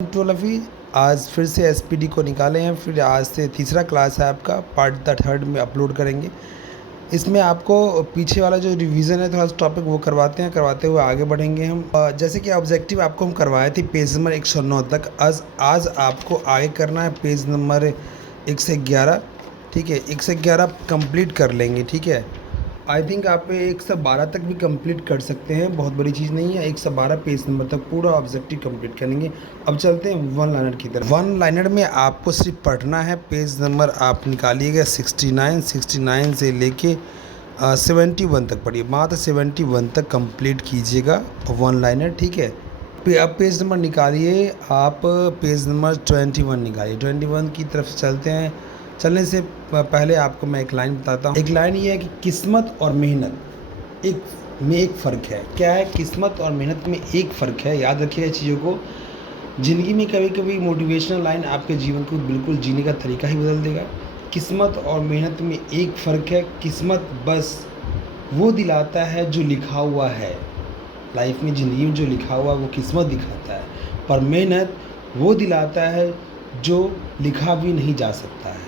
ट्वेल्वी आज फिर से एसपीडी को निकाले हैं। फिर आज से तीसरा क्लास है आपका, पार्ट द थर्ड में अपलोड करेंगे। इसमें आपको पीछे वाला जो रिवीजन है थोड़ा सा टॉपिक वो करवाते हुए आगे बढ़ेंगे हम। जैसे कि ऑब्जेक्टिव आपको हम करवाए थे पेज नंबर 109 तक। आज आपको आगे करना है पेज नंबर 111। ठीक है, 111 कंप्लीट कर लेंगे। ठीक है, आई थिंक आप 112 तक भी कंप्लीट कर सकते हैं, बहुत बड़ी चीज़ नहीं है। 112 पेज नंबर तक पूरा ऑब्जेक्टिव कंप्लीट करेंगे। अब चलते हैं वन लाइनर की तरफ। वन लाइनर में आपको सिर्फ पढ़ना है, पेज नंबर आप निकालिएगा 69 से लेके 71 तक पढ़िए, मात्र 71 तक कंप्लीट कीजिएगा वन लाइनर। ठीक है, अब पेज नंबर निकालिए, आप पेज नंबर 21 निकालिए। 21 की तरफ चलते हैं। चलने से पहले आपको मैं एक लाइन बताता हूँ। एक लाइन ये है कि किस्मत और मेहनत एक फ़र्क है। क्या है? किस्मत और मेहनत में एक फ़र्क है। याद रखिएगा चीज़ों को। ज़िंदगी में कभी कभी मोटिवेशनल लाइन आपके जीवन को बिल्कुल जीने का तरीका ही बदल देगा। किस्मत और मेहनत में एक फ़र्क है। किस्मत बस वो दिलाता है जो लिखा हुआ है। लाइफ में, ज़िंदगी में जो लिखा हुआ वो किस्मत दिखाता है, पर मेहनत वो दिलाता है जो लिखा भी नहीं जा सकता है।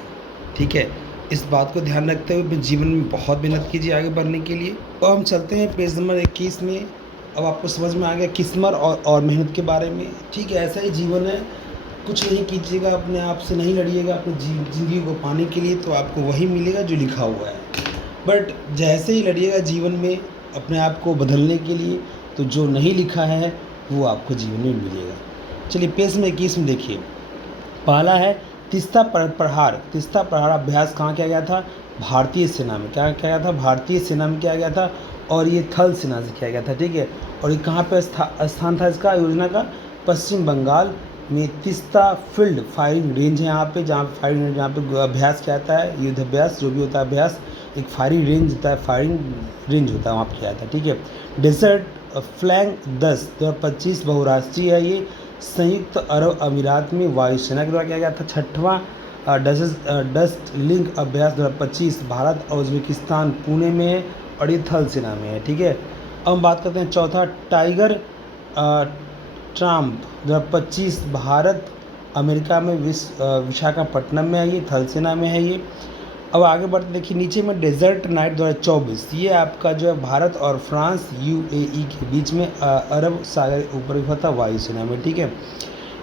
ठीक है, इस बात को ध्यान रखते हुए अपने जीवन में बहुत मेहनत कीजिए आगे बढ़ने के लिए। तो हम चलते हैं पेज नंबर 21 में। अब आपको समझ में आ गया किस्मत और मेहनत के बारे में। ठीक है, ऐसा ही जीवन है। कुछ नहीं कीजिएगा, अपने आप से नहीं लड़िएगा अपनी ज़िंदगी को पाने के लिए, तो आपको वही मिलेगा जो लिखा हुआ है। बट जैसे ही लड़िएगा जीवन में अपने आप को बदलने के लिए, तो जो नहीं लिखा है वो आपको जीवन में मिलेगा। चलिए पेज में 21 में देखिए, पहला है तीस्ता प्रहार। तीस्ता प्रहार अभ्यास कहाँ किया गया था? भारतीय सेना में। क्या किया गया था? भारतीय सेना में किया गया था, और ये थल सेना से किया गया था। ठीक है, और ये कहाँ पे स्थान था इसका, योजना का? पश्चिम बंगाल में तीस्ता फील्ड फायरिंग रेंज है यहाँ पे, जहाँ फायरिंग, जहाँ पे अभ्यास किया जाता है, युद्ध अभ्यास जो भी होता है अभ्यास, एक फायरिंग रेंज होता है, फायरिंग रेंज होता है, वहाँ पर किया जाता है। ठीक है, डेजर्ट फ्लैंक 10 2025 बहुराष्ट्रीय है ये। संयुक्त अरब अमीरात में वायुसेना के द्वारा किया गया था। छठवां डस्ट लिंक अभ्यास 2025 भारत और उज्बेकिस्तान पुणे में है, और ये थल सेना में है। ठीक है, अब हम बात करते हैं चौथा टाइगर ट्राम्प 2025 भारत अमेरिका में विशाखापट्टनम में है, ये थल सेना में है ये। अब आगे बढ़ते देखिए नीचे में डेजर्ट नाइट 2024, ये आपका जो है भारत और फ्रांस यूएई के बीच में अरब सागर ऊपर हुआ था वायुसेना में। ठीक है,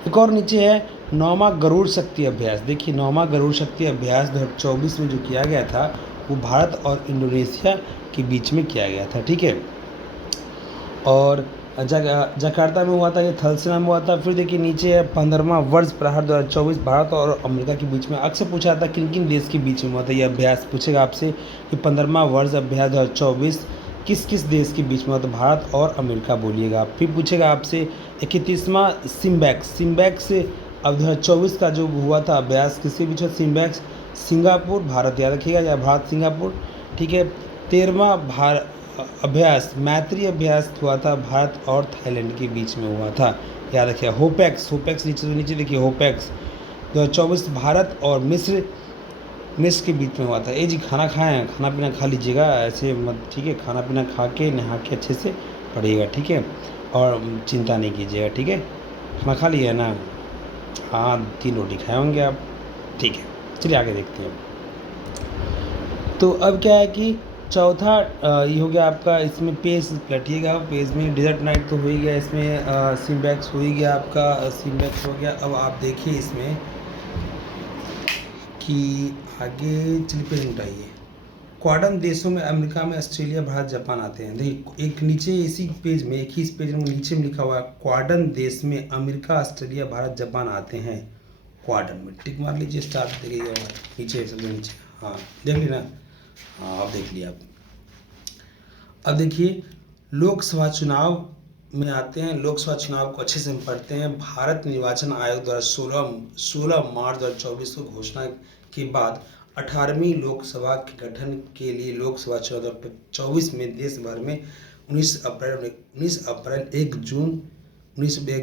एक और नीचे है नौमा गरुड़ शक्ति अभ्यास। देखिए नौमा गरुड़ शक्ति अभ्यास 2024 में जो किया गया था वो भारत और इंडोनेशिया के बीच में किया गया था। ठीक है, और जकार्ता में हुआ था, ये थल सेना में हुआ था। फिर देखिए नीचे है 15वां वर्ष प्रहार 2024 भारत और अमेरिका के बीच में। अक्सर पूछा था किन किन देश के बीच में हुआ था ये अभ्यास, पूछेगा आपसे कि 15वां वर्ष अभ्यास 2024 किस किस देश के बीच में हुआ था? भारत और अमेरिका बोलिएगा। फिर पूछेगा आपसे 31वां सिम्बैक्स अब 2024 का जो हुआ था अभ्यास किसके बीच में? सिम्बैक्स सिंगापुर भारत, याद रखिएगा, या भारत सिंगापुर। ठीक है, 13वां अभ्यास मैत्री अभ्यास हुआ था भारत और थाईलैंड के बीच में हुआ था, याद रखिए। होपेक्स नीचे देखिए, होपेक्स 2024 भारत और मिस्र के बीच में हुआ था। जी खाना खाएं, खाना पीना खा लीजिएगा, ऐसे मत, ठीक है, खाना पीना खा के नहा के अच्छे से पढ़िएगा। ठीक है, और चिंता नहीं कीजिएगा। ठीक है, खाना खा लिया ना? हाँ, 3 रोटी खाए होंगे आप। ठीक है, चलिए आगे देखते हैं। तो अब क्या है कि चौथा ये हो गया आपका, इसमें पेज पलटिएगा, पेज में डेजर्ट नाइट तो हो ही गया, इसमें सिम्बैक्स हो ही गया आपका, सिम्बैक्स हो गया। अब आप देखिए इसमें कि आगे चलिए पेज उठाइए। क्वाडन देशों में अमेरिका में ऑस्ट्रेलिया भारत जापान आते हैं। देखिए एक नीचे इसी पेज में, एक ही इस पेज में नीचे में लिखा हुआ है क्वाडन देश में अमेरिका ऑस्ट्रेलिया भारत जापान आते हैं। क्वाडन में टिक मार लीजिए, स्टार्ट देखिएगा नीचे, सबसे नीचे। हाँ देख ली ना? हाँ अब देख लिया आप। अब देखिए लोकसभा चुनाव में आते हैं। लोकसभा चुनाव को अच्छे से हम पढ़ते हैं। भारत निर्वाचन आयोग द्वारा 16 मार्च 2024 को घोषणा के बाद 18वीं लोकसभा के गठन के लिए लोकसभा चुनाव 2024 में देश भर में 19 अप्रैल 1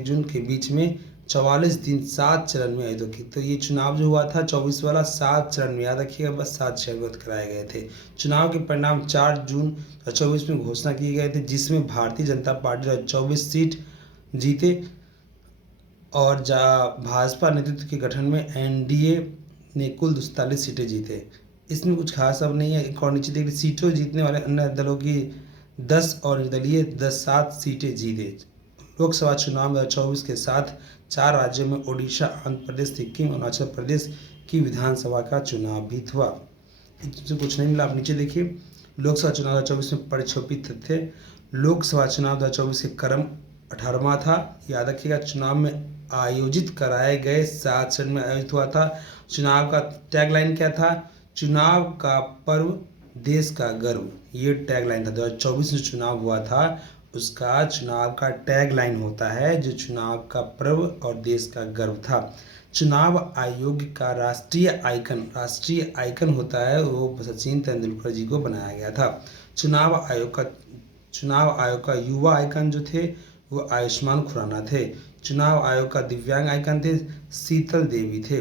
जून के बीच में 44 दिन 7 चरण में आयोजित की। तो ये चुनाव जो हुआ था 24 वाला 7 चरण में, याद रखिएगा, बस 7 चरण में कराए गए थे। चुनाव के परिणाम 4 जून 2024 में घोषणा किए गए थे, जिसमें भारतीय जनता पार्टी 24 सीट जीते और भाजपा नेतृत्व के गठन में एनडीए ने कुल 42 सीटें जीते। इसमें कुछ खास अब नहीं है। एक और नीचे देखिए, सीटों जीतने वाले अन्य दलों की 10 और निर्दलीय 7 सीटें जीते। लोकसभा चुनाव 2024 के साथ 4 राज्यों में ओडिशा, आंध्र प्रदेश, सिक्किम और अरुणाचल प्रदेश की विधानसभा का चुनाव भी हुआ। इसमें कुछ नहीं मिला। आप नीचे देखिए, लोकसभा चुनाव 2024 में परिक्षेपित थे। लोकसभा चुनाव 2024 के क्रम 18वां था। याद रखिएगा, चुनाव में आयोजित कराए गए 7 चरण में आयोजित हुआ था। चुनाव का टैगलाइन क्या था? चुनाव का पर्व, देश का गर्व। ये टैगलाइन था। 2024 में चुनाव हुआ था, उसका चुनाव का टैगलाइन होता है जो चुनाव का पर्व और देश का गर्व था। चुनाव आयोग का राष्ट्रीय आइकन होता है, वो सचिन तेंदुलकर जी को बनाया गया था। चुनाव आयोग का युवा आइकन जो थे वो आयुष्मान खुराना थे। चुनाव आयोग का दिव्यांग आइकन थे शीतल देवी थे।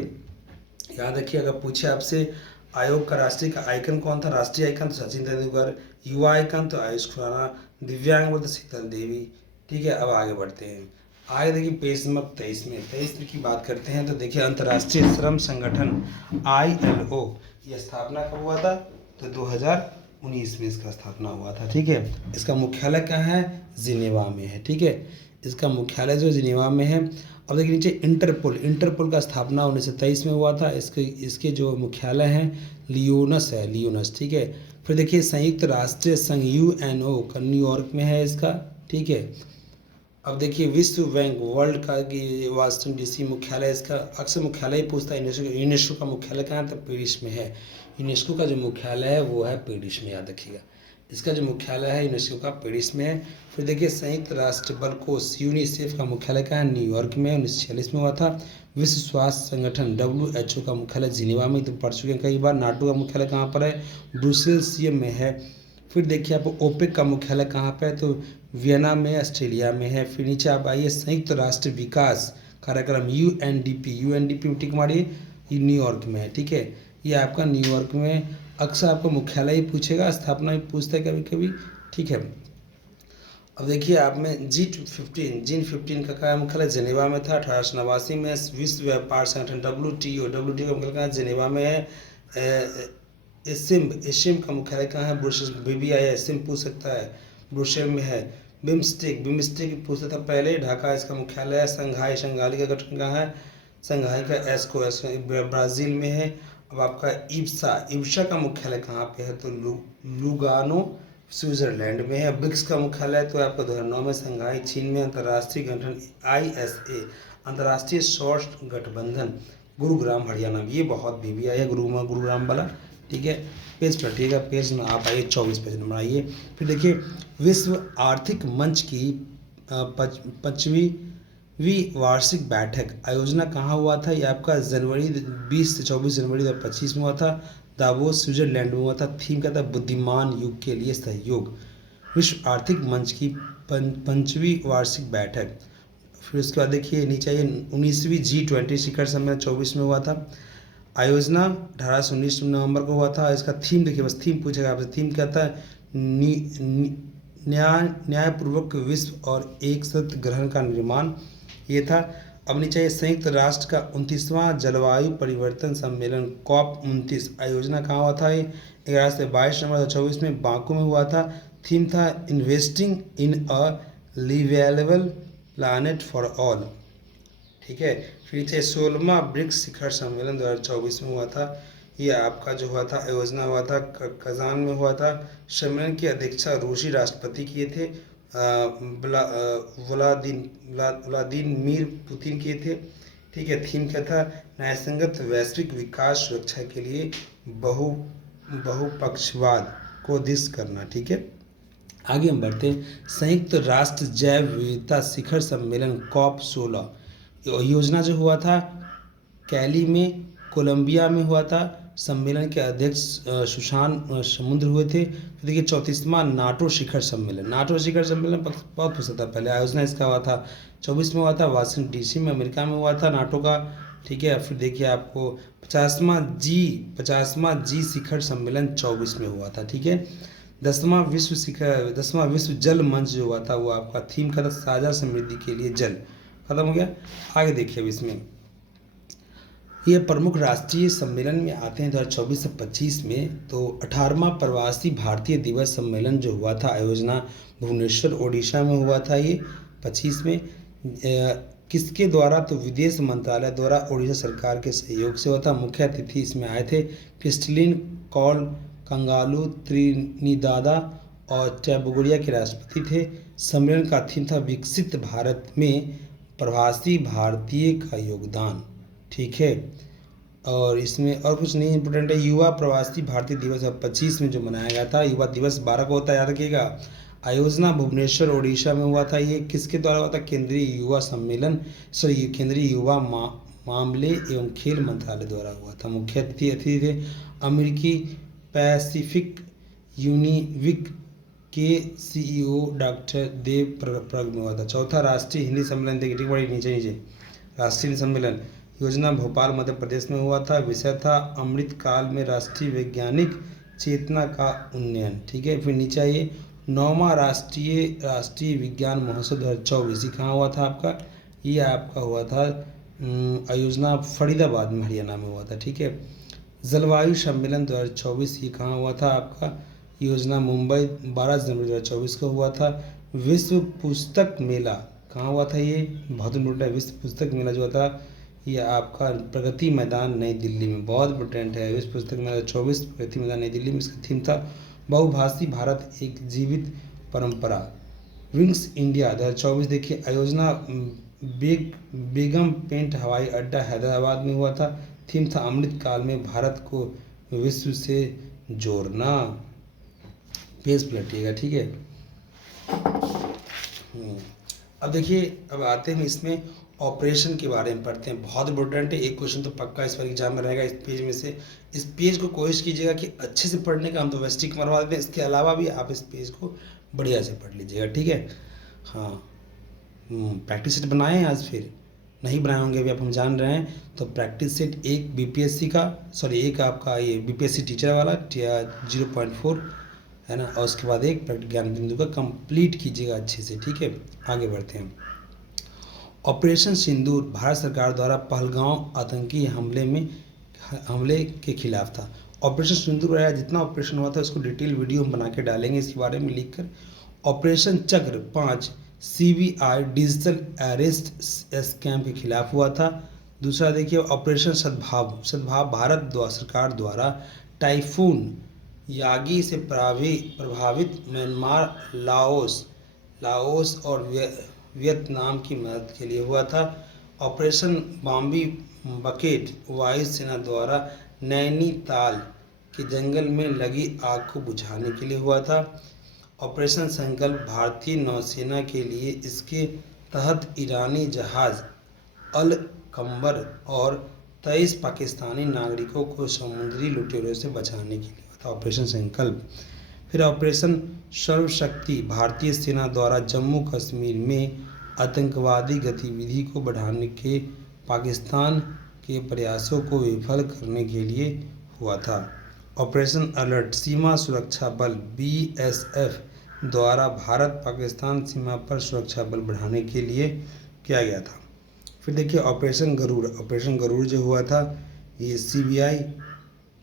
याद रखिए, अगर पूछे आपसे आयोग का राष्ट्रीय का आइकन कौन था? राष्ट्रीय आइकन तो सचिन तेंदुलकर, युवा आइकन तो आयुष खुराना, दिव्यांग बोलते शीतल देवी। ठीक है, अब आगे बढ़ते हैं। आगे देखिए, पेज नंबर 23 में की बात करते हैं तो देखिए, अंतर्राष्ट्रीय श्रम संगठन ILO यह स्थापना कब हुआ था? तो 2019 में इसका स्थापना हुआ था। ठीक है, इसका मुख्यालय कहाँ है? जिनेवा में है। ठीक है, इसका मुख्यालय जो जिनेवा में है। अब देखिए नीचे, इंटरपोल का स्थापना 1923 में हुआ था। इसके जो मुख्यालय हैं लियोनस। ठीक है, फिर देखिए, संयुक्त राष्ट्र संघ UNO का न्यूयॉर्क में है इसका। ठीक है, अब देखिए, विश्व बैंक वर्ल्ड का कि वाशिंगटन DC मुख्यालय इसका। अक्सर मुख्यालय ही पूछता है। यूनेस्को का मुख्यालय कहाँ है? तो पेरिस में है। यूनेस्को का जो मुख्यालय है वो है पेरिस में, याद रखिएगा। इसका जो मुख्यालय है यूनेस्को का पेरिस में है। फिर देखिए, संयुक्त राष्ट्र बल कोष यूनिसेफ का मुख्यालय कहाँ है? न्यूयॉर्क में 1946 में हुआ था। विश्व स्वास्थ्य संगठन WHO का मुख्यालय जिनेवा में, तो पढ़ चुके हैं कई बार। नाटो का मुख्यालय कहाँ पर है? ब्रुसेल्स में है। फिर देखिए, आपको ओपेक का मुख्यालय कहाँ पर है? तो वियना में, ऑस्ट्रेलिया में है। फिर नीचे आप आइए, संयुक्त राष्ट्र विकास कार्यक्रम UNDP में टिक मारिए, ये न्यूयॉर्क में है। ठीक है, ये आपका न्यूयॉर्क में। अक्सर आपको मुख्यालय ही पूछेगा, स्थापना भी पूछता है कभी कभी। ठीक है, अब देखिए, आप में G15 का मुख्यालय जिनेवा में था। 1889 में विश्व व्यापार संगठन WTO का मुख्यालय जिनेवा में है। एशियम का मुख्यालय कहाँ है? ब्रुसेल्स। BBI पूछ सकता है, ब्रुसेल्स में है। बिम्स्टेक पूछता था पहले, ढाका इसका मुख्यालय है। शंघाई का गठन कहाँ है? शंघाई का एस्को ब्राज़ील में है। अब आपका इब्सा का मुख्यालय कहाँ पे है? तो लुगानो स्विट्जरलैंड में है। ब्रिक्स का मुख्यालय तो आपका 2009 में शंघाई चीन में। अंतर्राष्ट्रीय गठन ISA अंतर्राष्ट्रीय सौर गठबंधन गुरुग्राम हरियाणा। ये बहुत BBI है गुरुग्राम वाला। ठीक है, पेज पलटिएगा, पेज में आप आइए 24 पेज नंबर आइए। फिर देखिए, विश्व आर्थिक मंच की 5वीं वार्षिक बैठक आयोजना कहाँ हुआ था? ये आपका 20 से 24 जनवरी 2025 में हुआ था। दावोस स्विट्जरलैंड में हुआ था। थीम क्या था? बुद्धिमान युग के लिए सहयोग। विश्व आर्थिक मंच की 5वीं वार्षिक बैठक। फिर उसके बाद देखिए नीचे आइए, 19वीं G20 शिखर सम्मेलन 24 में हुआ था। आयोजना 18 से 19 नवंबर को हुआ था। इसका थीम देखिए, बस थीम पूछेगा आपसे। थीम क्या था? न्यायपूर्वक विश्व और एक सत्य ग्रहण का निर्माण, ये था। अब नीचे आइए, संयुक्त राष्ट्र का 29वां जलवायु परिवर्तन सम्मेलन COP29 आयोजना कहाँ हुआ था? ये 11 से 22 नवंबर 2024 में बाकू में हुआ था। थीम था investing in a liveable planet for all. ठीक है, फिर से 16वां ब्रिक्स शिखर सम्मेलन 2024 में हुआ था। ये आपका जो हुआ था आयोजना हुआ था कजान में हुआ था। सम्मेलन की अध्यक्षता रूसी राष्ट्रपति किए थे, व्लादिमीर पुतिन किए थे। ठीक है, थीम क्या था? न्यायसंगत वैश्विक विकास सुरक्षा के लिए बहुपक्षवाद को दिश करना। ठीक है, आगे हम बढ़ते हैं। संयुक्त राष्ट्र जैव विविधता शिखर सम्मेलन COP16 योजना जो हुआ था कैली में, कोलंबिया में हुआ था। सम्मेलन के अध्यक्ष सुशांत समुद्र हुए थे। फिर देखिए, 34वां नाटो शिखर सम्मेलन बहुत पसंद था। पहले आयोजना इसका हुआ था 24 में हुआ था, वाशिंगटन DC में, अमेरिका में हुआ था नाटो का। ठीक है, फिर देखिए आपको 50वां जी शिखर सम्मेलन 24 में हुआ था। ठीक है, 10वां विश्व जल मंच जो हुआ था वो आपका थीम का था साझा समृद्धि के लिए जल। खत्म हो गया। आगे देखिए अब इसमें ये प्रमुख राष्ट्रीय सम्मेलन में आते हैं 2024 से 25 में। तो 18वां प्रवासी भारतीय दिवस सम्मेलन जो हुआ था आयोजना भुवनेश्वर ओडिशा में हुआ था ये 25 में। किसके द्वारा? तो विदेश मंत्रालय द्वारा ओडिशा सरकार के सहयोग से हुआ था। मुख्य अतिथि इसमें आए थे क्रिस्टलिन कौल कंगालू त्रिनिदादा और टैबगोरिया के राष्ट्रपति थे। सम्मेलन का थीम था विकसित भारत में प्रवासी भारतीय का योगदान। ठीक है, और इसमें और कुछ नहीं इंपॉर्टेंट है। युवा प्रवासी भारतीय दिवस 25 में जो मनाया गया था, युवा दिवस 12 को होता है, याद रखिएगा। आयोजना भुवनेश्वर ओडिशा में हुआ था। ये किसके द्वारा हुआ था? केंद्रीय युवा सम्मेलन केंद्रीय युवा मामले एवं खेल मंत्रालय द्वारा हुआ था। मुख्य अतिथि थे अमेरिकी पैसिफिक यूनिविक के CEO डॉक्टर देव प्रग में हुआ था। चौथा राष्ट्रीय हिंदी सम्मेलन, देखिए ठीक बड़ी नीचे नीचे, राष्ट्रीय हिंदी सम्मेलन योजना भोपाल मध्य प्रदेश में हुआ था। विषय था अमृत काल में राष्ट्रीय वैज्ञानिक चेतना का उन्नयन। ठीक है, फिर नीचे आइए 9वां राष्ट्रीय विज्ञान महोत्सव 2024 कहाँ हुआ था आपका? ये आपका हुआ था आयोजना फरीदाबाद में हरियाणा में हुआ था। ठीक है, जलवायु सम्मेलन 2024 ये कहाँ हुआ था आपका? योजना मुंबई 12 जनवरी 2024 को हुआ था। विश्व पुस्तक मेला कहाँ हुआ था? ये बहुत इंपॉर्टेंट है। विश्व पुस्तक मेला जो था ये आपका प्रगति मैदान नई दिल्ली में, बहुत इंपॉर्टेंट है। विश्व पुस्तक मेला 2024 प्रगति मैदान नई दिल्ली में। इसका थीम था बहुभाषी भारत एक जीवित परंपरा। विंग्स इंडिया 2024 देखिए आयोजना बेगम पेंट हवाई अड्डा हैदराबाद में हुआ था। थीम था अमृत काल में भारत को विश्व से जोड़ना। पेज पलटिएगा। ठीक है, अब देखिए अब आते हैं इसमें ऑपरेशन के बारे में पढ़ते हैं। बहुत इंपॉर्टेंट है, एक क्वेश्चन तो पक्का इस बार एग्जाम में रहेगा इस पेज में से। इस पेज को कोशिश कीजिएगा कि अच्छे से पढ़ने का, हम तो वेस्टिक मरवा देते हैं, इसके अलावा भी आप इस पेज को बढ़िया से पढ़ लीजिएगा। ठीक है, हाँ प्रैक्टिस सेट बनाए हैं आज? फिर नहीं बनाए होंगे अभी, आप हम जान रहे हैं। तो प्रैक्टिस सेट एक BPSC का, सॉरी एक आपका ये BPSC टीचर वाला 0.4 है ना, और उसके बाद एक प्रैक्टिस ज्ञान बिंदु का कंप्लीट कीजिएगा अच्छे से। ठीक है, आगे बढ़ते हैं। ऑपरेशन सिंदूर भारत सरकार द्वारा पहलगांव आतंकी हमले के खिलाफ था। ऑपरेशन सिंदूर आया, जितना ऑपरेशन हुआ था उसको डिटेल वीडियो हम बना के डालेंगे इसके बारे में लिखकर। ऑपरेशन चक्र 5 CBI डिजिटल अरेस्ट स्कैम के खिलाफ हुआ था। दूसरा देखिए ऑपरेशन सद्भाव भारत सरकार द्वारा टाइफून यागी से प्रभावित म्यांमार, लाओस और वियतनाम की मदद के लिए हुआ था। ऑपरेशन बॉम्बी बकेट वायुसेना द्वारा नैनीताल के जंगल में लगी आग को बुझाने के लिए हुआ था। ऑपरेशन संकल्प भारतीय नौसेना के लिए, इसके तहत ईरानी जहाज अल कंबर और 23 पाकिस्तानी नागरिकों को समुद्री लुटेरों से बचाने के लिए हुआ था ऑपरेशन संकल्प। फिर ऑपरेशन सर्वशक्ति भारतीय सेना द्वारा जम्मू कश्मीर में आतंकवादी गतिविधि को बढ़ाने के पाकिस्तान के प्रयासों को विफल करने के लिए हुआ था। ऑपरेशन अलर्ट सीमा सुरक्षा बल BSF द्वारा भारत पाकिस्तान सीमा पर सुरक्षा बल बढ़ाने के लिए किया गया था। फिर देखिए ऑपरेशन गरुड़ जो हुआ था ये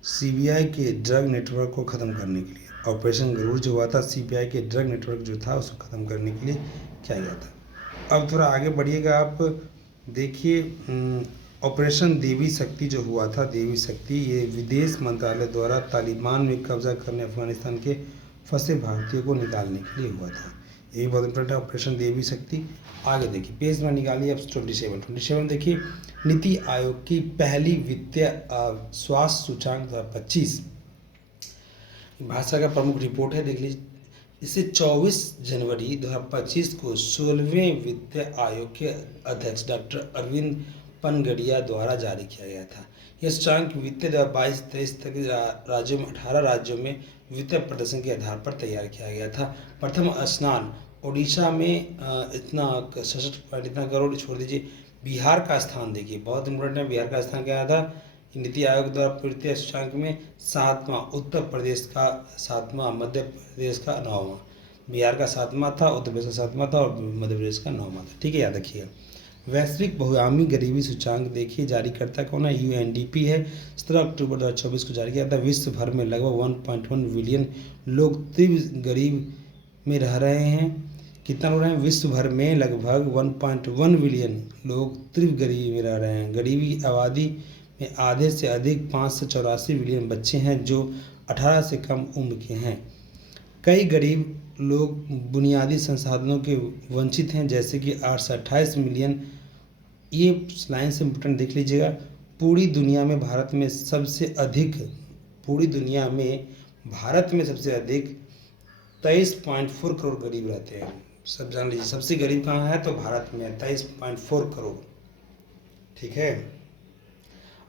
CBI के ड्रग नेटवर्क को ख़त्म करने के लिए। ऑपरेशन गरुड़ जो हुआ था CBI के ड्रग नेटवर्क जो था उसको ख़त्म करने के लिए किया गया था। अब थोड़ा आगे बढ़िएगा आप, देखिए ऑपरेशन देवी शक्ति जो हुआ था, देवी शक्ति ये विदेश मंत्रालय द्वारा तालिबान में कब्जा करने अफगानिस्तान के फंसे भारतीयों को निकालने के लिए हुआ था। ये भी बहुत इंपॉर्टेंट है ऑपरेशन देवी शक्ति। आगे देखिए पेज में निकालिए अब 27 देखिए नीति आयोग की पहली वित्तीय स्वास्थ्य सूचांक 2025 भाषा का प्रमुख रिपोर्ट है, देख लीजिए। इसे 24 जनवरी 2025 को 16वें वित्त आयोग के अध्यक्ष डॉक्टर अरविंद पनगड़िया द्वारा जारी किया गया था। यह सूचांक वित्तीय 2022-23 तक राज्यों में 18 राज्यों में वित्तीय प्रदर्शन के आधार पर तैयार किया गया था। प्रथम स्नान ओडिशा में इतना करोड़, छोड़ दीजिए। बिहार का स्थान देखिए बहुत इंपॉर्टेंट है, बिहार का स्थान क्या था नीति आयोग द्वारा वित्तीय सूचांक में 7वां, उत्तर प्रदेश का 7वां, मध्य प्रदेश का 9वां। बिहार का 7वां था, उत्तर प्रदेश का 7वां था और मध्य प्रदेश का 9वां था। ठीक है, याद रखिएगा। वैश्विक बहुआयामी गरीबी सूचांक देखिए, जारीकर्ता कौन है? यूएनडीपी है। 17 अक्टूबर 2024 को जारी किया था। विश्व भर में लगभग 1.1 बिलियन लोग तीव्र गरीब में रह रहे हैं। कितना लोग रहे हैं? विश्व भर में लगभग 1.1 बिलियन लोग तीव्र गरीबी में रह रहे हैं। गरीबी आबादी में आधे से अधिक 584 मिलियन बच्चे हैं जो 18 से कम उम्र के हैं। कई गरीब लोग बुनियादी संसाधनों के वंचित हैं, जैसे कि 828 मिलियन। ये लाइन से इम्पोर्टेंट देख लीजिएगा। पूरी दुनिया में भारत में सबसे अधिक 23.4 करोड़ गरीब रहते हैं। सब जान लीजिए, सबसे गरीब कहाँ है? तो भारत में 23.4 करोड़। ठीक है।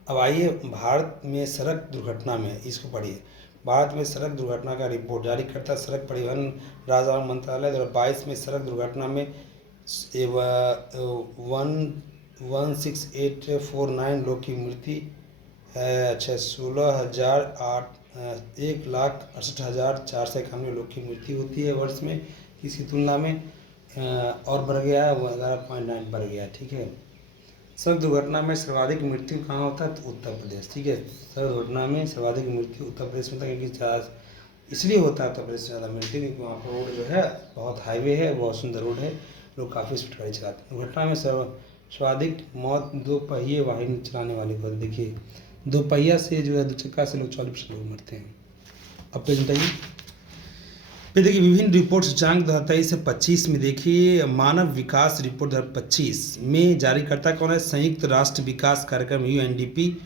अब आइए भारत में सड़क दुर्घटना में, इसको पढ़िए। भारत में सड़क दुर्घटना का रिपोर्ट जारी करता सड़क परिवहन राजमार्ग मंत्रालय 2022 में सड़क दुर्घटना में 16849 लोग की मृत्यु है। अच्छा, 1,68,491 लोग की मृत्यु होती है वर्ष में। इसकी तुलना में और बढ़ गया है, 11.9 बढ़ गया। ठीक है। सड़क दुर्घटना में सर्वाधिक मृत्यु कहाँ होता है? तो उत्तर प्रदेश। ठीक है। सड़क दुर्घटना में सर्वाधिक मृत्यु उत्तर प्रदेश में होता है, क्योंकि इसलिए होता है उत्तर प्रदेश से ज़्यादा मृत्यु, क्योंकि वहाँ पर रोड जो है बहुत हाईवे है, बहुत सुंदर रोड है, लोग काफ़ी स्पीड गाड़ी चलाते हैं। दुर्घटना में सर्वाधिक मौत 2 पहिए वाहन चलाने वाले को। देखिए, 2 पहिया से जो है, 2 चक्का से लोग 40% लोग मरते हैं। अब पेज बताइए। फिर देखिए, विभिन्न रिपोर्ट सूचांक 2023 से 25 में देखिए, मानव विकास रिपोर्ट 2025 में जारीकर्ता कौन है? संयुक्त राष्ट्र विकास कार्यक्रम यूएनडीपी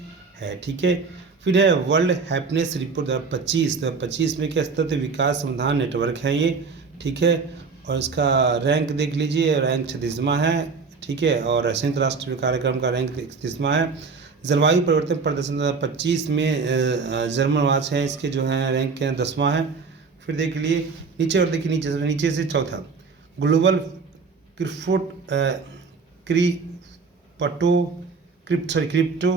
है। ठीक है। फिर है वर्ल्ड हैप्पीनेस रिपोर्ट 2025 में क्या? सतत विकास समाधान नेटवर्क है ये। ठीक है। और इसका रैंक देख लीजिए, रैंक 36वां है। ठीक है। और संयुक्त राष्ट्र कार्यक्रम का रैंक 31वां है। जलवायु परिवर्तन प्रदर्शन 2025 में जर्मन वाच है, इसके जो है रैंक 10वां है। फिर देख लिए नीचे, और देखिए नीचे से चौथा, ग्लोबल क्रिप्टो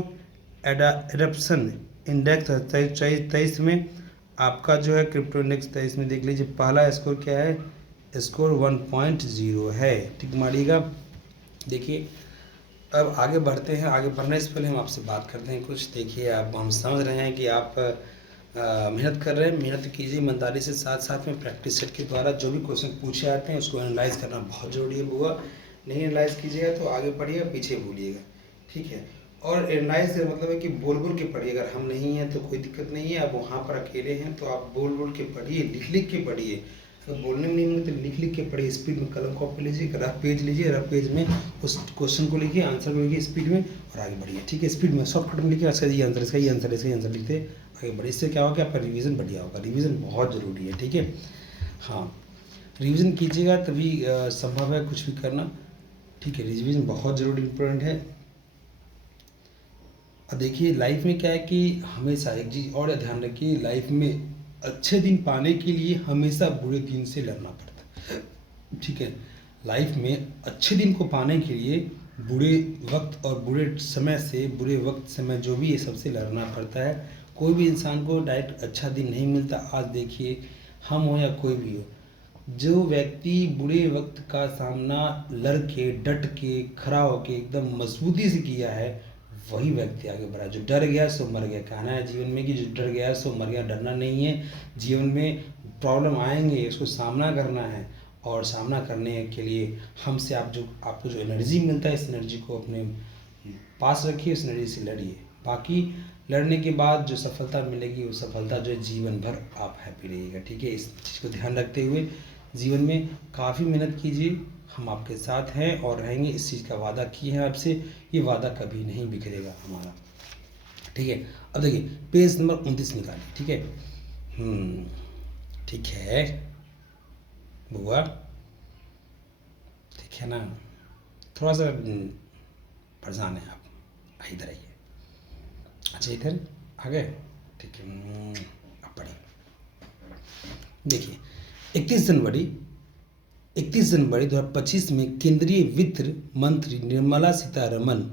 एडप्शन इंडेक्स 23 में आपका जो है क्रिप्टो इंडेक्स 23 में देख लीजिए, पहला स्कोर क्या है? स्कोर 1.0 है। ठीक मारिएगा। देखिए, अब आगे बढ़ते हैं। आगे बढ़ने से पहले हम आपसे बात करते हैं कुछ। देखिए, आप हम समझ रहे हैं कि आप मेहनत कर रहे हैं, मेहनत कीजिए ईमानदारी से, साथ साथ में प्रैक्टिस सेट के द्वारा जो भी क्वेश्चन पूछे आते हैं उसको एनालाइज करना बहुत ज़रूरी है बुआ। नहीं एनालाइज कीजिएगा तो आगे पढ़िएगा, पीछे भूलिएगा। ठीक है। और एनालाइज का मतलब है कि बोल बोल के पढ़िए। अगर हम नहीं हैं तो कोई दिक्कत नहीं है, आप वहाँ पर अकेले हैं तो आप बोल बोल के पढ़िए, लिख लिख के पढ़िए। अगर बोलने में नहीं मिले तो लिख लिख के पढ़िए। स्पीड में कलम कॉपी लीजिए, रफ पेज लीजिए, रफ पेज में उस क्वेश्चन को लिखिए, आंसर को लिखिए स्पीड में और आगे बढ़िए। ठीक है। स्पीड में शॉर्टकट में लिखिए, अच्छा ये आंसर, इसका ये आंसर, इसका ये आंसर लिखते आगे बढ़िए। इससे क्या होगा कि आपका रिवीजन बढ़िया होगा। रिवीजन बहुत ज़रूरी है। ठीक है। हाँ, रिवीजन कीजिएगा तभी संभव है कुछ भी करना। ठीक है। रिवीजन बहुत ज़रूरी इंपॉर्टेंट है। और देखिए, लाइफ में क्या है कि हमेशा एक चीज़ और ध्यान रखिए, लाइफ में अच्छे दिन पाने के लिए हमेशा बुरे दिन से लड़ना पड़ता है। ठीक है। लाइफ में अच्छे दिन को पाने के लिए बुरे वक्त और बुरे वक्त समय जो भी ये सबसे लड़ना पड़ता है। कोई भी इंसान को डायरेक्ट अच्छा दिन नहीं मिलता। आज देखिए, हम हो या कोई भी हो, जो व्यक्ति बुरे वक्त का सामना लड़ के, डट के, खड़ा होके एकदम मजबूती से किया है, वही व्यक्ति आगे बढ़ा। जो डर गया सो मर गया। कहना है जीवन में कि जो डर गया सो मर गया। डरना नहीं है। जीवन में प्रॉब्लम आएंगे, उसको सामना करना है, और सामना करने के लिए हमसे आपको जो एनर्जी मिलता है, इस एनर्जी को अपने पास रखिए, इस एनर्जी से लड़िए। बाकी लड़ने के बाद जो सफलता मिलेगी, वो सफलता जो है जीवन भर आप हैप्पी रहिएगा। ठीक है। इस चीज़ को ध्यान रखते हुए जीवन में काफ़ी मेहनत कीजिए। हम आपके साथ हैं और रहेंगे। इस चीज़ का वादा किए हैं आपसे, ये वादा कभी नहीं बिखरेगा हमारा। ठीक है। अब देखिए, पेज नंबर 29 निकालिए। ठीक है। ठीक है बुआ, ठीक है ना? थोड़ा सा परेशान है आप, इधर आइए। अच्छा, इधर आ गए। ठीक है। अब पढ़िए। देखिए, 31 जनवरी 2025 में केंद्रीय वित्त मंत्री निर्मला सीतारमण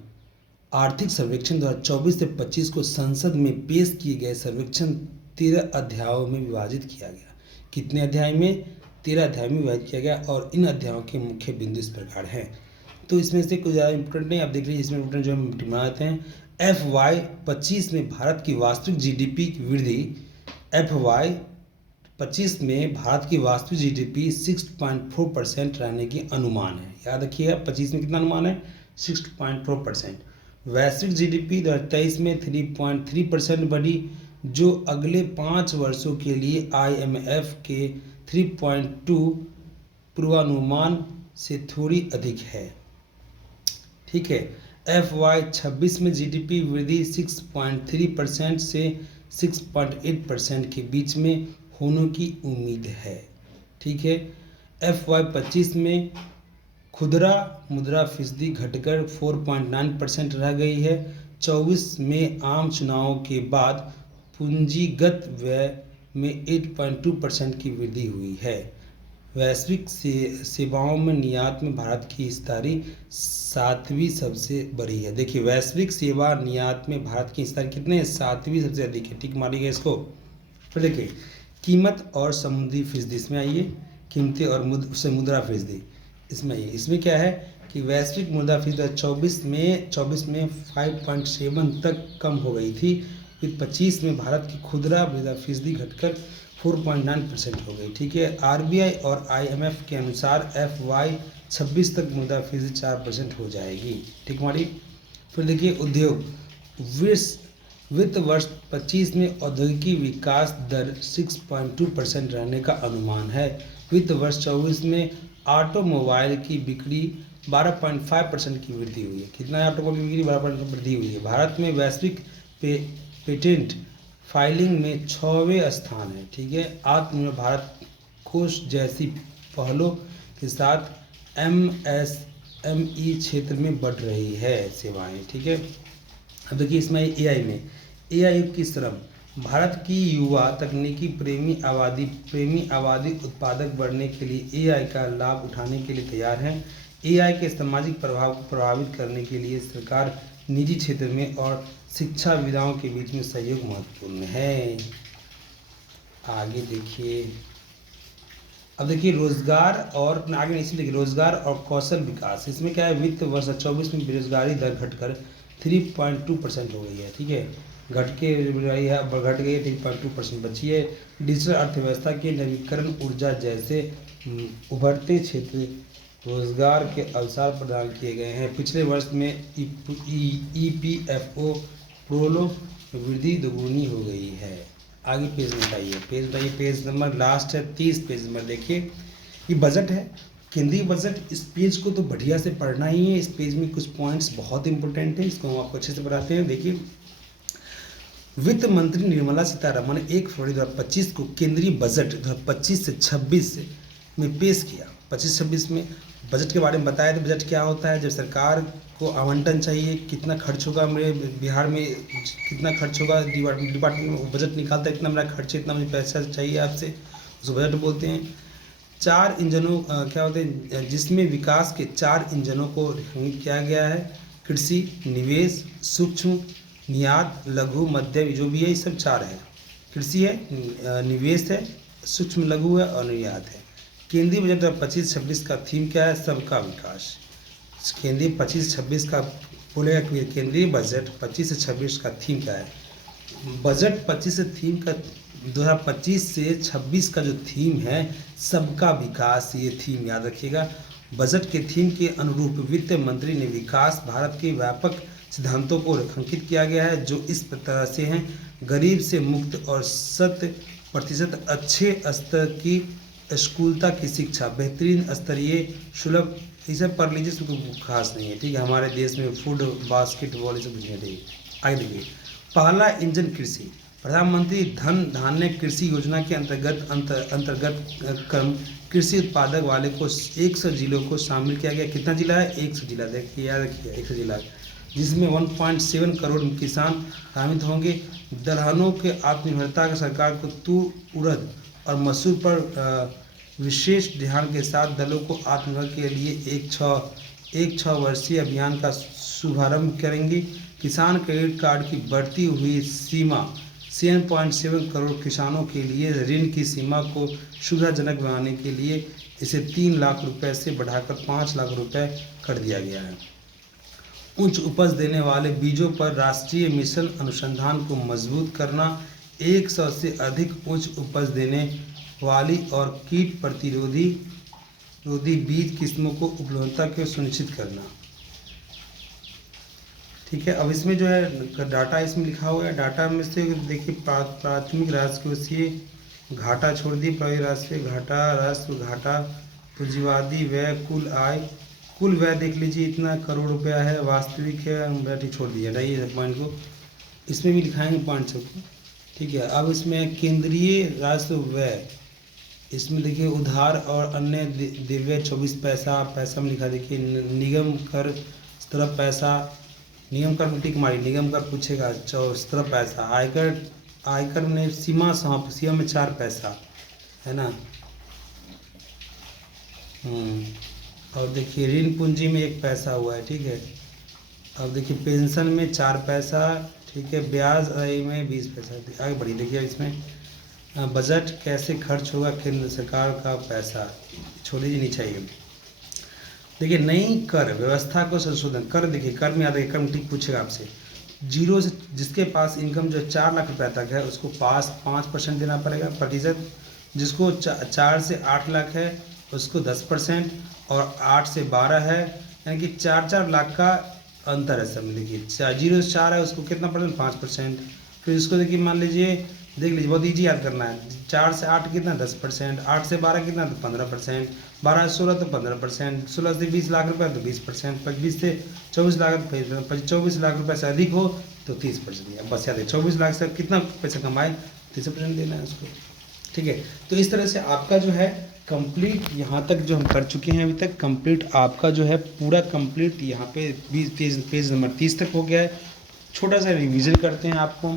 आर्थिक सर्वेक्षण 2024 से 25 को संसद में पेश किए गए सर्वेक्षण 13 अध्यायों में विभाजित किया गया। कितने अध्याय में? 13 अध्याय में विभाजित किया गया। और इन अध्यायों के मुख्य बिंदु इस प्रकार हैं। तो इसमें से कुछ ज़्यादा इंपॉर्टेंट नहीं, आप देख लीजिए इसमें इंपॉर्टेंट जो हम बनाते हैं। FY25 में भारत की वास्तविक GDP की वृद्धि, FY25 में भारत की वास्तविक GDP 6.4% रहने की अनुमान है। याद रखिएगा 25 में कितना अनुमान है, 6.4%। वैश्विक GDP 2023 में 3.3% बढ़ी, जो अगले 5 वर्षों के लिए IMF के 3.2 पूर्वानुमान से थोड़ी अधिक है। ठीक है, FY26 में GDP वृद्धि 6.3% से 6.8% के बीच में होने की उम्मीद है। ठीक है, FY25 में खुदरा मुद्रा फीसदी घटकर 4.9% रह गई है। 24 में आम चुनावों के बाद पूंजीगत व्यय में 8.2% की वृद्धि हुई है। वैश्विक सेवाओं में निर्यात में भारत की हिस्सेदारी 7वीं सबसे बड़ी है। देखिए वैश्विक सेवा निर्यात में भारत की हिस्सेदारी कितने, 7वीं सबसे अधिक है। ठीक मानिएगा इसको। फिर देखिए कीमत और समुद्री फीसदी, इसमें आइए कीमतें और मुद्रा फीसदी, इसमें आइए। इसमें क्या है कि वैश्विक मुद्रा फीसदी 24 में 5.7 तक कम हो गई थी। फिर 25 में भारत की खुदरा मुद्रा फीसदी घटकर 4.9% हो गई। ठीक है, RBI और IMF के अनुसार FY26 तक मुद्रा फीसदी 4% हो जाएगी। ठीक हमारी। फिर देखिए उद्योग, वित्त वर्ष 25 में औद्योगिकी विकास दर 6.2% रहने का अनुमान है। वित्त वर्ष 24 में ऑटोमोबाइल की बिक्री 12.5% की वृद्धि हुई है। कितना है ऑटोमोबाइल की बिक्री, 12% वृद्धि हुई है। भारत में वैश्विक पेटेंट फाइलिंग में 6वें स्थान है। ठीक है, आत्मनिर्भर भारत कोष जैसी पहलों के साथ MSME क्षेत्र में बढ़ रही है सेवाएं। ठीक है, अब देखिए इसमें AI में AI युग की श्रम, भारत की युवा तकनीकी प्रेमी आबादी उत्पादक बढ़ने के लिए AI का लाभ उठाने के लिए तैयार है। AI के सामाजिक प्रभाव को प्रभावित करने के लिए सरकार, निजी क्षेत्र में और शिक्षाविदाओं के बीच में सहयोग महत्वपूर्ण है। आगे देखिए, अब देखिए रोजगार और आगे इसी देखिए रोजगार और कौशल विकास, इसमें क्या है, वित्त वर्ष 24 में बेरोजगारी दर घटकर 3.2% हो गई है। ठीक है, घट गई है 3.2% बची है। डिजिटल अर्थव्यवस्था के नवीकरण, ऊर्जा जैसे उभरते क्षेत्र रोजगार के अवसर प्रदान किए गए हैं। पिछले वर्ष में EPFO प्रोलो वृद्धि दोगुनी हो गई है। आगे पेज बताइए, पेज नंबर लास्ट है 30 पेज नंबर। देखिए ये बजट है, केंद्रीय बजट। इस पेज को तो बढ़िया से पढ़ना ही है। इस पेज में कुछ पॉइंट्स बहुत इंपॉर्टेंट है, इसको हम आपको अच्छे से बताते हैं। देखिए वित्त मंत्री निर्मला सीतारमण 1 फरवरी 2025 को केंद्रीय बजट 2025 से 26 में पेश किया। 25-26 में बजट के बारे में बताया। तो बजट क्या होता है, जब सरकार को आवंटन चाहिए, कितना खर्च होगा मेरे बिहार में, कितना खर्च होगा, डिपार्टमेंट बजट निकालता है, इतना मेरा खर्च है, इतना मुझे पैसा चाहिए आपसे, उसको बजट बोलते हैं। 4 इंजनों क्या होते हैं, जिसमें विकास के 4 इंजनों को रेखांकित किया गया है। कृषि, निवेश, सूक्ष्म, निर्यात, लघु, मध्यम, जो भी है ये सब 4 है। कृषि है, निवेश है, सूक्ष्म लघु है और निर्यात है। केंद्रीय बजट 25-26 का थीम क्या है, सबका विकास। केंद्रीय 25-26 का बोलेगा कि केंद्रीय बजट 25 से 26 का थीम क्या है। बजट 25 से थीम का 2025 से 26 का जो थीम है सबका विकास, ये थीम याद रखिएगा। बजट के थीम के अनुरूप वित्त मंत्री ने विकास भारत के व्यापक सिद्धांतों को रेखांकित किया गया है, जो इस तरह से हैं: गरीब से मुक्त और 100% अच्छे स्तर की स्कूलता की शिक्षा, बेहतरीन स्तरीय सुलभ, ये सब पढ़ लीजिए, इसमें कोई खास नहीं है। ठीक है, हमारे देश में फूड बास्केटबॉल ये सब कुछ नहीं। आगे देखिए, पहला इंजन कृषि, प्रधानमंत्री धन धान्य कृषि योजना के अंतर्गत क्रम कृषि उत्पादक वाले को 100 जिलों को शामिल किया गया। कितना जिला है, 100 जिला। देखिए याद रखिए 100 जिला, जिसमें 1.7 करोड़ किसान शामिल होंगे। दलहनों के आत्मनिर्भरता की सरकार को तूर, उड़द और मसूर पर विशेष ध्यान के साथ दलों को आत्मनिर्भर के लिए एक 6 वर्षीय अभियान का शुभारंभ करेंगे। किसान क्रेडिट कार्ड की बढ़ती हुई सीमा, 7.7 करोड़ किसानों के लिए ऋण की सीमा को सुविधाजनक बनाने के लिए इसे 3 लाख रुपए से बढ़ाकर 5 लाख रुपए कर दिया गया है। उच्च उपज देने वाले बीजों पर राष्ट्रीय मिशन अनुसंधान को मजबूत करना, 100 से अधिक उच्च उपज देने वाली और कीट प्रतिरोधी बीज किस्मों को उपलब्धता को सुनिश्चित करना। ठीक है, अब इसमें जो है डाटा इसमें लिखा हुआ है। डाटा में से देखिए प्राथमिक राजकोषीय घाटा छोड़ दी, प्राथमिक राष्ट्रीय घाटा, राष्ट्र घाटा, पूंजीवादी व्यय, कुल आय, कुल व्यय देख लीजिए इतना करोड़ रुपया है, वास्तविक है बैठी छोड़ दिया ना ये पॉइंट को, इसमें भी लिखाएंगे पॉइंट सबको। ठीक है, अब इसमें केंद्रीय राजस्व व्यय, इसमें देखिए उधार और अन्य दिव्य 24 पैसा में लिखा, देखिए निगम कर इस तरफ पैसा, निगम कर में टिक मारी, निगम कर पूछेगा इस तरफ पैसा, आयकर में सीमा में 4 पैसा है ना। और देखिए ऋण पूंजी में 1 पैसा हुआ है। ठीक है, अब देखिए पेंशन में 4 पैसा, ठीक है, ब्याज अदायगी में 20 पैसा। आगे बढ़िए, देखिए इसमें बजट कैसे खर्च होगा केंद्र सरकार का पैसा, छोड़ दीजिए, नहीं चाहिए। देखिए नई कर व्यवस्था को संशोधन, कर देखिए कर में आता है, कर में टिक पूछेगा आपसे, 0 से जिसके पास इनकम जो 4 लाख रुपए तक है उसको 5% देना पड़ेगा प्रतिशत, जिसको 4 से 8 लाख है उसको 10%, और 8 से 12 है, यानी कि 4 लाख का अंतर है सब। देखिए 0 से 4 है उसको कितना परसेंट, 5%। फिर इसको देखिए मान लीजिए, देख लीजिए बहुत ईजी याद करना है, 4 से 8 कितना 10%, 8 से 12 कितना तो 15%, 12 से 16 तो 15%, 16 से 20 लाख रुपए तो 20%, 25 से 24 लाख तो 24 लाख रुपए से अधिक हो तो 30%। बस याद है 24 लाख से कितना पैसा कमाए 30% देना है उसको। ठीक है, तो इस तरह से आपका जो है कंप्लीट यहाँ तक जो हम कर चुके हैं अभी तक, कंप्लीट आपका जो है पूरा कंप्लीट यहाँ पे 20 पेज नंबर 30 तक हो गया है। छोटा सा रिवीजन करते हैं आपको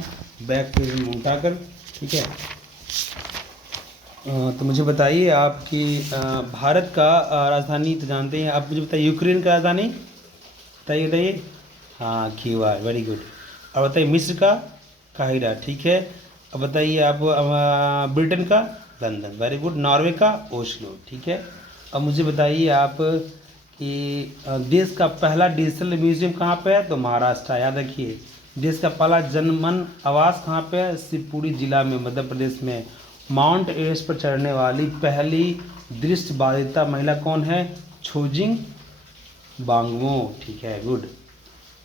बैक पेज में उठाकर। ठीक है, तो मुझे बताइए आपकी भारत का राजधानी तो जानते हैं आप, मुझे बताइए यूक्रेन का राजधानी बताइए। हाँ कीवा, वेरी गुड। और बताइए मिस्र का काहिरा। ठीक है, अब बताइए आप ब्रिटेन का लंदन, वेरी गुड। नॉर्वे का ओस्लो। ठीक है, अब मुझे बताइए आप कि देश का पहला डिजिटल म्यूजियम कहाँ पे है, तो महाराष्ट्र, याद रखिए। देश का पहला जनमन आवास कहाँ पे है, शिवपुरी जिला में मध्य प्रदेश में। माउंट एवरेस्ट पर चढ़ने वाली पहली दृष्टिबाधिता महिला कौन है, छोजिंग बांगमो। ठीक है, गुड।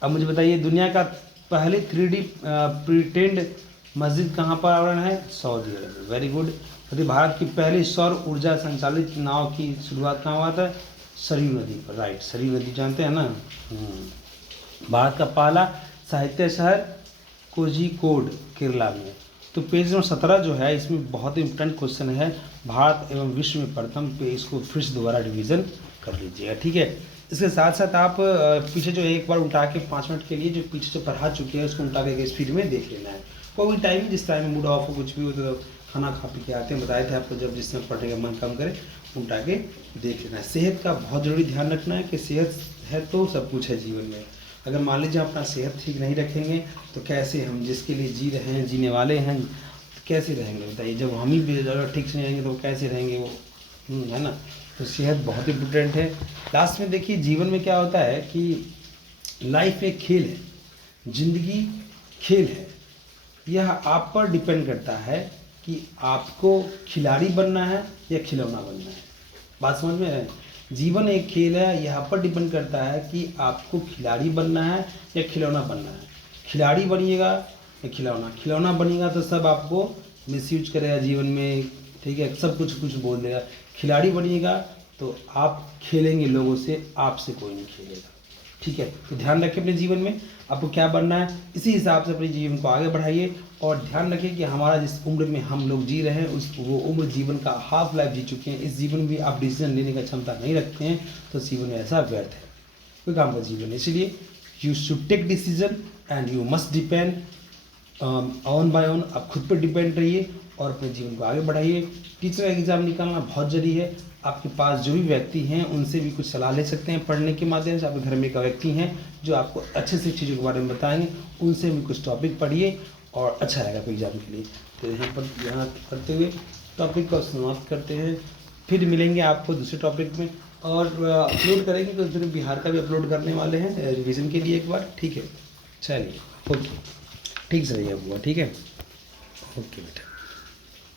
अब मुझे बताइए दुनिया का पहली 3D प्रिंटेड मस्जिद कहाँ पर आवरण है, सऊदी अरब, वेरी गुड। यदि भारत की पहली सौर ऊर्जा संचालित नाव की शुरुआत कहाँ हुआ था, सरयू नदी पर, राइट, सरयू नदी जानते हैं ना। भारत का पहला साहित्य शहर कोझिकोड केरला में। तो पेज नंबर 17 जो है इसमें बहुत इंपॉर्टेंट क्वेश्चन है, भारत एवं विश्व में प्रथम पे, इसको फिर से दोबारा रिवीजन कर लीजिएगा। ठीक है, इसके साथ साथ आप पीछे जो एक बार उठा के 5 मिनट के लिए जो पीछे जो पढ़ा चुके हैं उसको उठा के स्पीड में देख लेना है। कोई टाइम जिस टाइम मूड ऑफ हो कुछ भी हो तो खाना खा पी के आते हैं, बताए थे आपको, जब जिस समय पढ़ने का मन कम करे उठा के देख लेना है। सेहत का बहुत ज़रूरी ध्यान रखना है कि सेहत है तो सब कुछ है जीवन में। अगर मान लीजिए अपना सेहत ठीक नहीं रखेंगे तो कैसे हम जिसके लिए जी रहे हैं, जीने वाले हैं, तो कैसे रहेंगे बताइए। जब हम ही अगर ठीक से नहीं रहेंगे तो कैसे रहेंगे वो, है ना। तो सेहत बहुत इम्पोर्टेंट है। लास्ट में देखिए जीवन में क्या होता है कि लाइफ एक खेल है, जिंदगी खेल है। यह आप पर डिपेंड करता है कि आपको खिलाड़ी बनना है या खिलौना बनना है। बात समझ में है, जीवन एक खेल है, यहाँ पर डिपेंड करता है कि आपको खिलाड़ी बनना है या खिलौना बनना है। खिलाड़ी बनिएगा या खिलौना बनिएगा तो सब आपको मिसयूज करेगा जीवन में, ठीक है, सब कुछ बोल देगा। खिलाड़ी बनिएगा तो आप खेलेंगे लोगों से, आपसे कोई नहीं खेलेगा। ठीक है, तो ध्यान रखें अपने जीवन में आपको क्या बनना है, इसी हिसाब से अपने जीवन को आगे बढ़ाइए। और ध्यान रखें कि हमारा जिस उम्र में हम लोग जी रहे हैं वो उम्र जीवन का हाफ लाइफ जी चुके हैं। इस जीवन में भी आप डिसीजन लेने का क्षमता नहीं रखते हैं तो जीवन में ऐसा व्यर्थ है, कोई काम का जीवन। इसलिए you should take decision and you must depend on by on, आप खुद पर डिपेंड रहिए और अपने जीवन को आगे बढ़ाइए। टीचर एग्जाम निकालना बहुत जरूरी है। आपके पास जो भी व्यक्ति हैं उनसे भी कुछ सलाह ले सकते हैं पढ़ने के माध्यम से। आपके घर में एक व्यक्ति हैं जो आपको अच्छे से चीज़ों के बारे में बताएंगे, उनसे भी कुछ टॉपिक पढ़िए और अच्छा रहेगा आपके एग्जाम के लिए। तो यहाँ करते हुए टॉपिक को समाप्त करते हैं। फिर मिलेंगे आपको दूसरे टॉपिक में, और अपलोड करेंगे तो फिर बिहार का भी अपलोड करने वाले हैं रिवीजन के लिए एक बार, ठीक है। चलिए, ओके, ठीक से रहिए बुआ, ठीक है, ओके बेटा।